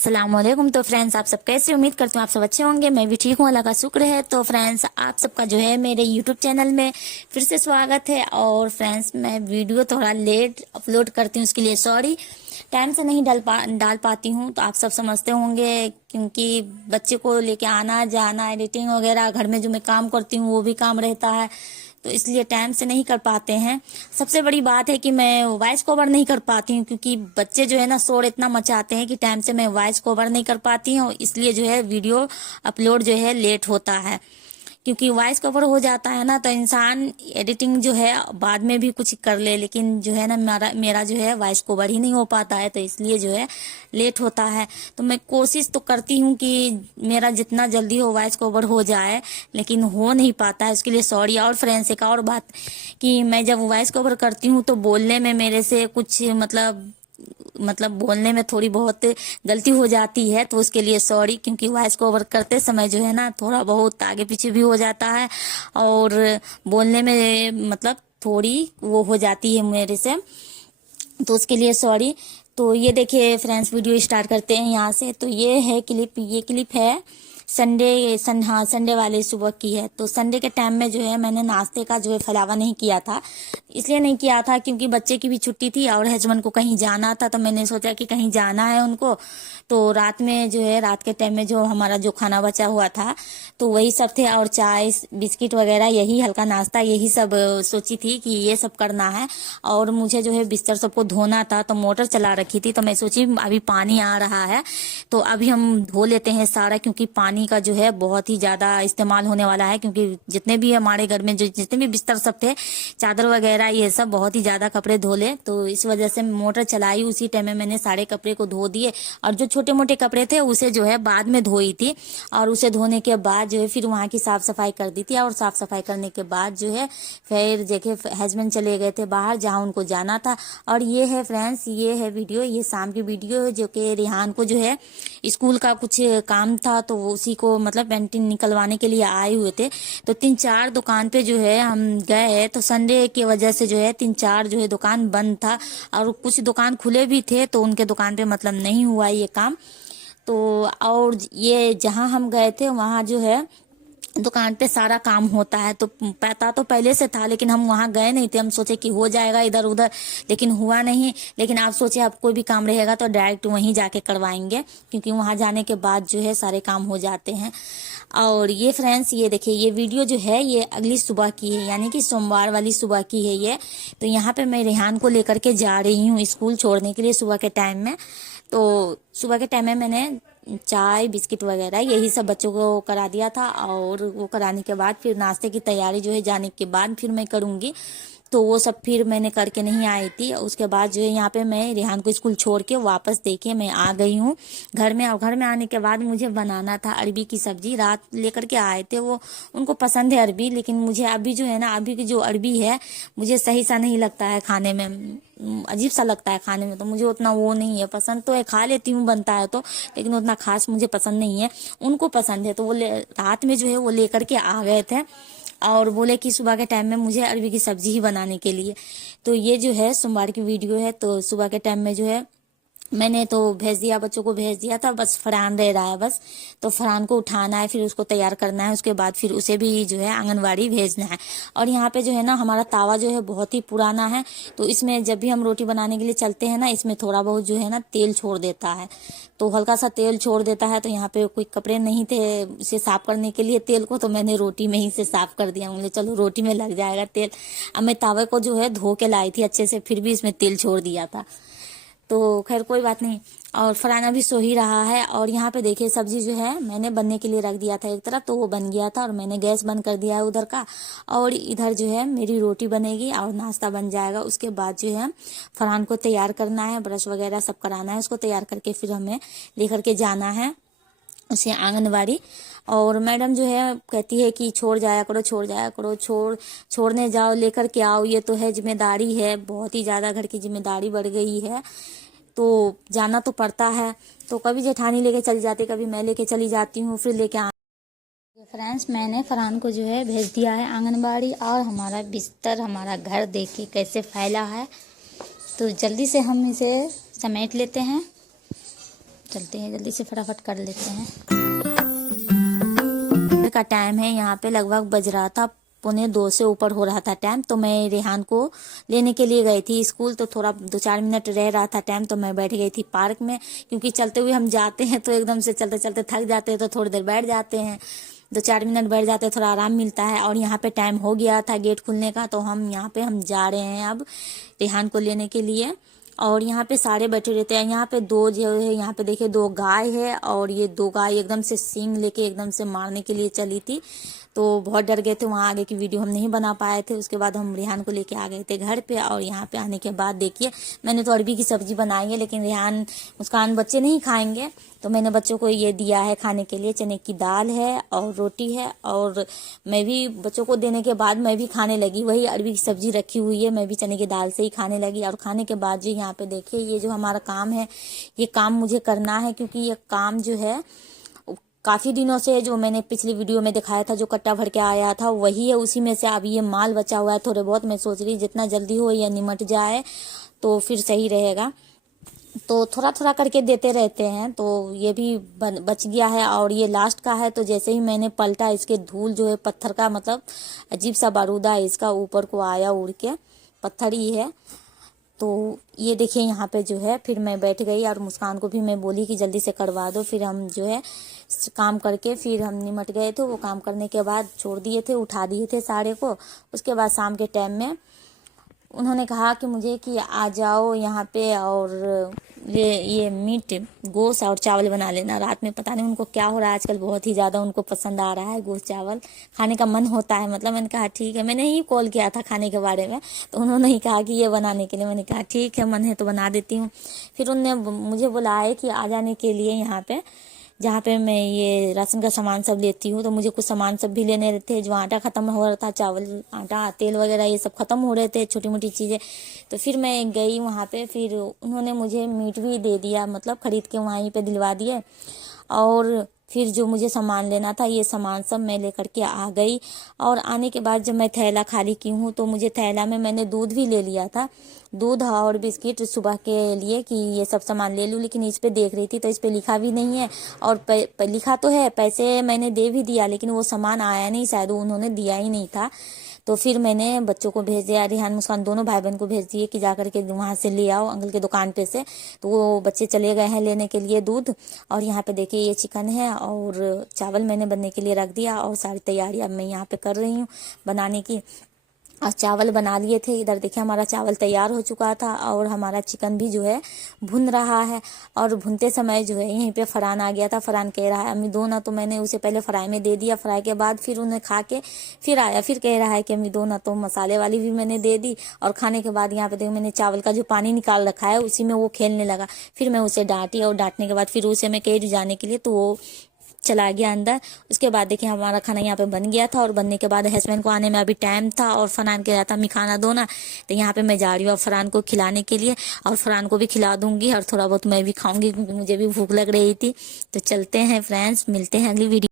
अस्सलाम वालेकुम। तो फ्रेंड्स, आप सब कैसे? उम्मीद करती हूँ आप सब अच्छे होंगे। मैं भी ठीक हूँ, अल्लाह का शुक्र है। तो फ्रेंड्स, आप सबका जो है मेरे यूट्यूब चैनल में फिर से स्वागत है। और फ्रेंड्स, मैं वीडियो थोड़ा लेट अपलोड करती हूँ, उसके लिए सॉरी। टाइम से नहीं डाल पाती हूँ, तो आप सब समझते होंगे, क्योंकि बच्चे को लेके आना जाना, एडिटिंग वगैरह, घर में जो मैं काम करती हूँ वो भी काम रहता है, तो इसलिए टाइम से नहीं कर पाते हैं। सबसे बड़ी बात है कि मैं वॉइस कवर नहीं कर पाती हूँ, क्योंकि बच्चे जो है ना शोर इतना मचाते हैं कि टाइम से मैं वॉइस कवर नहीं कर पाती हूँ। इसलिए जो है वीडियो अपलोड जो है लेट होता है, क्योंकि वॉइस कवर हो जाता है ना तो इंसान एडिटिंग जो है बाद में भी कुछ कर ले, लेकिन जो है ना मेरा जो है वॉइस कवर ही नहीं हो पाता है, तो इसलिए जो है लेट होता है। तो मैं कोशिश तो करती हूँ कि मेरा जितना जल्दी हो वॉइस कवर हो जाए, लेकिन हो नहीं पाता है, उसके लिए सॉरी। और फ्रेंड्स, एक और बात कि मैं जब वॉइस कवर करती हूँ तो बोलने में मेरे से कुछ मतलब बोलने में थोड़ी बहुत गलती हो जाती है, तो उसके लिए सॉरी। क्योंकि वॉइस को ओवर करते समय जो है ना थोड़ा बहुत आगे पीछे भी हो जाता है, और बोलने में थोड़ी वो हो जाती है मेरे से, तो उसके लिए सॉरी। तो ये देखिए फ्रेंड्स, वीडियो स्टार्ट करते हैं यहाँ से। तो ये क्लिप है संडे वाले सुबह की है। तो संडे के टाइम में जो है मैंने नाश्ते का जो है फलावा नहीं किया था। इसलिए नहीं किया था क्योंकि बच्चे की भी छुट्टी थी और हस्बैंड को कहीं जाना था, तो मैंने सोचा कि कहीं जाना है उनको, तो रात में जो है रात के टाइम में जो हमारा जो खाना बचा हुआ था तो वही सब थे, और चाय बिस्किट वगैरह, यही हल्का नाश्ता, यही सब सोची थी कि ये सब करना है। और मुझे जो है बिस्तर सबको धोना था, तो मोटर चला रखी थी, तो मैं सोची अभी पानी आ रहा है तो अभी हम धो लेते हैं सारा, क्योंकि पानी का जो है बहुत ही ज्यादा इस्तेमाल होने वाला है। क्योंकि जितने भी हमारे घर में जो जितने भी बिस्तर सब थे, चादर वगैरह, ये सब बहुत ही ज्यादा कपड़े धो ले, तो इस वजह से मोटर चलाई। उसी टाइम में मैंने सारे कपड़े को धो दिए, और जो छोटे मोटे कपड़े थे उसे जो है बाद में धोई थी। और उसे धोने के बाद जो है फिर वहां की साफ सफाई कर दी थी, और साफ सफाई करने के बाद जो है फिर देखे हस्बैंड चले गए थे बाहर जहाँ उनको जाना था। और ये है फ्रेंड्स, ये है वीडियो, ये शाम की वीडियो है, जो कि रेहान को जो है स्कूल का कुछ काम था, तो उसी को पेंटिंग निकलवाने के लिए आए हुए थे। तो 3-4 दुकान पे जो है हम गए, तो संडे की वजह से जो है 3-4 जो है दुकान बंद था, और कुछ दुकान खुले भी थे, तो उनके दुकान पे नहीं हुआ ये काम। तो और ये जहां हम गए थे वहां जो है दुकान पे सारा काम होता है, तो पता तो पहले से था, लेकिन हम वहां गए नहीं थे। हम सोचे कि हो जाएगा इधर उधर, लेकिन हुआ नहीं। लेकिन आप सोचे अब कोई भी काम रहेगा तो डायरेक्ट वहीं जाके करवाएंगे, क्योंकि वहां जाने के बाद जो है सारे काम हो जाते हैं। और ये फ्रेंड्स, ये देखिए, ये वीडियो जो है ये अगली सुबह की है, यानी कि सोमवार वाली सुबह की है ये। तो यहाँ पे मैं रेहान को लेकर के जा रही हूँ स्कूल छोड़ने के लिए सुबह के टाइम में। तो सुबह के टाइम में मैंने चाय बिस्किट वगैरह यही सब बच्चों को करा दिया था, और वो कराने के बाद फिर नाश्ते की तैयारी जो है जाने के बाद फिर मैं करूंगी। तो वो सब फिर मैंने करके नहीं आई थी। उसके बाद जो है यहाँ पे मैं रेहान को स्कूल छोड़ के वापस देखिए मैं आ गई हूँ घर में। और घर में आने के बाद मुझे बनाना था अरबी की सब्जी, रात लेकर के आए थे वो, उनको पसंद है अरबी, लेकिन मुझे अभी जो है ना, अभी की जो अरबी है मुझे सही सा नहीं लगता है खाने में, अजीब सा लगता है खाने में, तो मुझे उतना वो नहीं है पसंद। तो खा लेती हूँ बनता है तो, लेकिन उतना खास मुझे पसंद नहीं है, उनको पसंद है। तो वो रात में जो है वो लेकर के आ गए थे, और बोले कि सुबह के टाइम में मुझे अरबी की सब्जी ही बनाने के लिए। तो ये जो है सोमवार की वीडियो है। तो सुबह के टाइम में जो है मैंने तो भेज दिया, बच्चों को भेज दिया था, बस फरहान रह रहा है बस। तो फरहान को उठाना है, फिर उसको तैयार करना है, उसके बाद फिर उसे भी जो है आंगनवाड़ी भेजना है। और यहाँ पे जो है ना हमारा तावा जो है बहुत ही पुराना है, तो इसमें जब भी हम रोटी बनाने के लिए चलते हैं ना, इसमें थोड़ा बहुत जो है ना तेल छोड़ देता है, तो हल्का सा तेल छोड़ देता है। तो यहाँ पे कोई कपड़े नहीं थे इसे साफ करने के लिए तेल को, तो मैंने रोटी में ही से साफ कर दिया। मुझे चलो रोटी में लग जाएगा तेल। अब मैं तावे को जो है धो के लाई थी अच्छे से, फिर भी इसमें तेल छोड़ दिया था, तो खैर कोई बात नहीं। और फराना भी सो ही रहा है। और यहाँ पे देखिए सब्जी जो है मैंने बनने के लिए रख दिया था एक तरफ, तो वो बन गया था, और मैंने गैस बंद कर दिया है उधर का। और इधर जो है मेरी रोटी बनेगी और नाश्ता बन जाएगा। उसके बाद जो है फरहान को तैयार करना है, ब्रश वगैरह सब कराना है, उसको तैयार करके फिर हमें लेकर के जाना है उसे आंगनवाड़ी। और मैडम जो है कहती है कि छोड़ जाया करो, छोड़ने जाओ, लेकर के आओ, ये तो है जिम्मेदारी है, बहुत ही ज्यादा घर की जिम्मेदारी बढ़ गई है, तो जाना तो पड़ता है। तो कभी जेठानी लेके चली जाती, कभी मैं लेके चली जाती हूँ, फिर लेके फ्रेंड्स मैंने फरहान को जो है भेज दिया है आंगनबाड़ी। और हमारा बिस्तर, हमारा घर देखिए कैसे फैला है, तो जल्दी से हम इसे समेट लेते हैं। चलते हैं, जल्दी से फटाफट कर लेते हैं। का टाइम है, यहाँ पे लगभग बज रहा था 1:45 से ऊपर हो रहा था टाइम। तो मैं रेहान को लेने के लिए गई थी स्कूल, तो थोड़ा 2-4 मिनट रह रहा था टाइम, तो मैं बैठ गई थी पार्क में, क्योंकि चलते हुए हम जाते हैं तो एकदम से चलते चलते थक जाते हैं, तो थोड़ी देर बैठ जाते हैं, 2-4 मिनट बैठ जाते हैं, थोड़ा आराम मिलता है। और यहाँ पे टाइम हो गया था गेट खुलने का, तो हम यहाँ पे हम जा रहे हैं अब रेहान को लेने के लिए। और यहाँ पे सारे बैठे रहते हैं। यहाँ पे 2 जो है, यहाँ पे देखिए 2 गाय है, और ये 2 गाय एकदम से सींग लेके एकदम से मारने के लिए चली थी, तो बहुत डर गए थे। वहाँ आगे की वीडियो हम नहीं बना पाए थे। उसके बाद हम रेहान को लेके आ गए थे घर पे। और यहाँ पे आने के बाद देखिए मैंने तो अरबी की सब्जी बनाई है, लेकिन रेहान मुस्कान बच्चे नहीं खाएंगे, तो मैंने बच्चों को ये दिया है खाने के लिए। चने की दाल है और रोटी है, और मैं भी बच्चों को देने के बाद मैं भी खाने लगी। वही अरबी की सब्जी रखी हुई है, मैं भी चने की दाल से ही खाने लगी। और खाने के बाद जी यहाँ पे देखिए ये जो हमारा काम है, ये काम मुझे करना है, क्योंकि ये काम जो है काफी दिनों से, जो मैंने पिछली वीडियो में दिखाया था, जो कट्टा भर के आया था वही है, उसी में से अब ये माल बचा हुआ है थोड़े बहुत। मैं सोच रही जितना जल्दी हो ये निमट जाए तो फिर सही रहेगा, तो थोड़ा थोड़ा करके देते रहते हैं। तो ये भी बच गया है, और ये लास्ट का है। तो जैसे ही मैंने पलटा, इसके धूल जो है पत्थर का, मतलब अजीब सा बारूदा है इसका, ऊपर को आया उड़ के, पत्थर ही है। तो ये देखिए यहाँ पे जो है, फिर मैं बैठ गई और मुस्कान को भी मैं बोली कि जल्दी से करवा दो। फिर हम जो है काम करके फिर हम निमट गए थे। वो काम करने के बाद छोड़ दिए थे, उठा दिए थे सारे को। उसके बाद शाम के टाइम में उन्होंने कहा कि मुझे कि आ जाओ यहाँ पे, और ये मीट गोश्त और चावल बना लेना रात में। पता नहीं उनको क्या हो रहा है आजकल, बहुत ही ज़्यादा उनको पसंद आ रहा है गोश्त चावल खाने का मन होता है। मतलब मैंने कहा ठीक है, मैंने ही कॉल किया था खाने के बारे में, तो उन्होंने ही कहा कि ये बनाने के लिए। मैंने कहा ठीक है, मन है तो बना देती हूँ। फिर उन्होंने मुझे बुलाया कि आ जाने के लिए यहाँ पे, जहाँ पे मैं ये राशन का सामान सब लेती हूँ। तो मुझे कुछ सामान सब भी लेने थे, जो आटा खत्म हो रहा था, चावल आटा तेल वगैरह ये सब खत्म हो रहे थे, छोटी मोटी चीज़ें। तो फिर मैं गई वहाँ पे, फिर उन्होंने मुझे मीट भी दे दिया, मतलब खरीद के वहीं पे दिलवा दिए। और फिर जो मुझे सामान लेना था, ये सामान सब मैं लेकर के आ गई। और आने के बाद जब मैं थैला खाली की हूँ, तो मुझे थैला में मैंने दूध भी ले लिया था, दूध और बिस्किट सुबह के लिए, कि ये सब सामान ले लूँ। लेकिन इस पे देख रही थी तो इस पे लिखा भी नहीं है, और लिखा तो है, पैसे मैंने दे भी दिया, लेकिन वो सामान आया नहीं, शायद उन्होंने दिया ही नहीं था। तो फिर मैंने बच्चों को भेज दिया, रेहान मुस्कान दोनों भाई बहन को भेज दिए कि जा करके वहाँ से ले आओ अंकल के दुकान पे से। तो वो बच्चे चले गए हैं लेने के लिए दूध। और यहाँ पे देखिए ये चिकन है, और चावल मैंने बनने के लिए रख दिया, और सारी तैयारी अब मैं यहाँ पे कर रही हूँ बनाने की। और चावल बना लिए थे, इधर देखिए हमारा चावल तैयार हो चुका था, और हमारा चिकन भी जो है भुन रहा है। और भुनते समय जो है यहीं पे फरहान आ गया था। फरहान कह रहा है अम्मी दो ना, तो मैंने उसे पहले फ्राई में दे दिया। फ्राई के बाद फिर उन्हें खा के फिर आया, फिर कह रहा है कि अम्मी दो ना, तो मसाले वाली भी मैंने दे दी। और खाने के बाद यहाँ पे देखो मैंने चावल का जो पानी निकाल रखा है, उसी में वो खेलने लगा। फिर मैं उसे डांटी, और डांटने के बाद फिर उसे मैं कह जाने के लिए, तो वो चला गया अंदर। उसके बाद देखिए हमारा खाना यहाँ पे बन गया था, और बनने के बाद हस्बैंड को आने में अभी टाइम था, और फरहान कह रहा था मैं खाना दो ना। तो यहाँ पे मैं जा रही हूँ फरहान को खिलाने के लिए, और फरहान को भी खिला दूंगी, और थोड़ा बहुत मैं भी खाऊंगी, क्योंकि मुझे भी भूख लग रही थी। तो चलते हैं फ्रेंड्स, मिलते हैं अगली वीडियो।